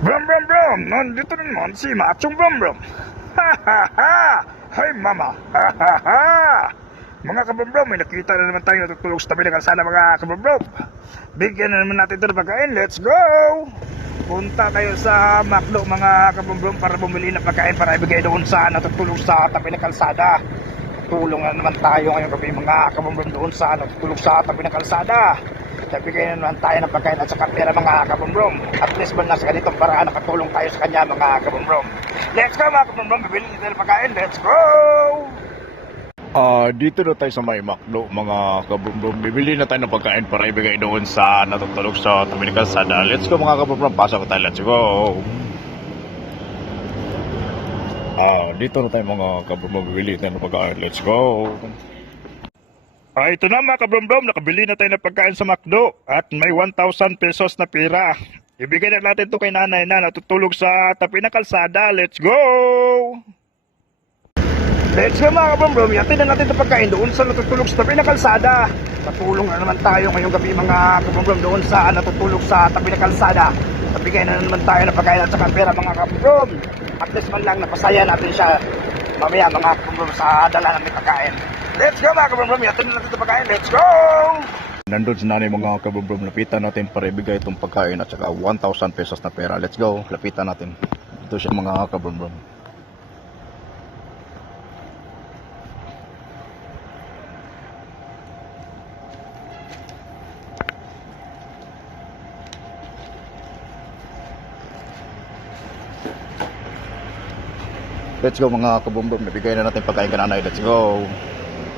Brum brum brum! Nandito naman si Machong Brum Brum! Ha ha ha! Hay mama! Ha ha ha! Mga kabrumbrum, may nakita na naman tayo natutulog sa tabi ng kalsada mga kabrumbrum. Bigyan na naman natin ito ng pagkain. Let's go! Punta tayo sa McDo mga kabrumbrum para bumili ng pagkain para ibigay doon sa natutulog sa tabi ng kalsada. Tulong na naman tayo ngayong gabi mga kabrumbrum doon sa natutulog sa tabi ng kalsada. Bigyan na naman tayo ng pagkain at saka pera mga kabrumbrum. At least ba nasa ganitong paraan nakatulong tayo sa kanya mga kabrumbrum. Let's go mga kabrumbrum, bibili natin ng pagkain. Let's go! Dito na tayo sa may McDo, mga kabrumbrum. Bibili na tayo ng pagkain para ibigay doon sa natutulog sa tabi ng kalsada. Let's go mga kabrumbrum, pasok tayo, let's go. Dito na tayo mga kabrumbrum, bibili tayo ng pagkain, let's go. Ito na mga kabrumbrum, nakabili na tayo ng pagkain sa McDo at may 1,000 pesos na pera. Ibigay na natin ito kay nanay na natutulog sa tabi ng kalsada. Let's go! Let's go mga kabrumbrum, yatin na natin ito pagkain doon sa natutulog sa tabi ng kalsada. Patulong na naman tayo ngayong gabi mga kabrumbrum doon sa natutulog sa tabi ng kalsada. Bigay na naman tayo ng pagkain at saka pera mga kabrumbrum. At least man lang napasaya natin siya mamaya mga kabrumbrum sa dala ng pagkain. Let's go mga kabrumbrum, yatin na natin ito pagkain. Let's go! Nandun sa nanay mga kabrumbrum, lapitan natin para ibigay itong pagkain at saka 1,000 pesos na pera. Let's go, lapitan natin. Ito siya mga kabrumbrum. Let's go mga kabrumbrum, nabigay na natin pagkain ka nanay. Let's go.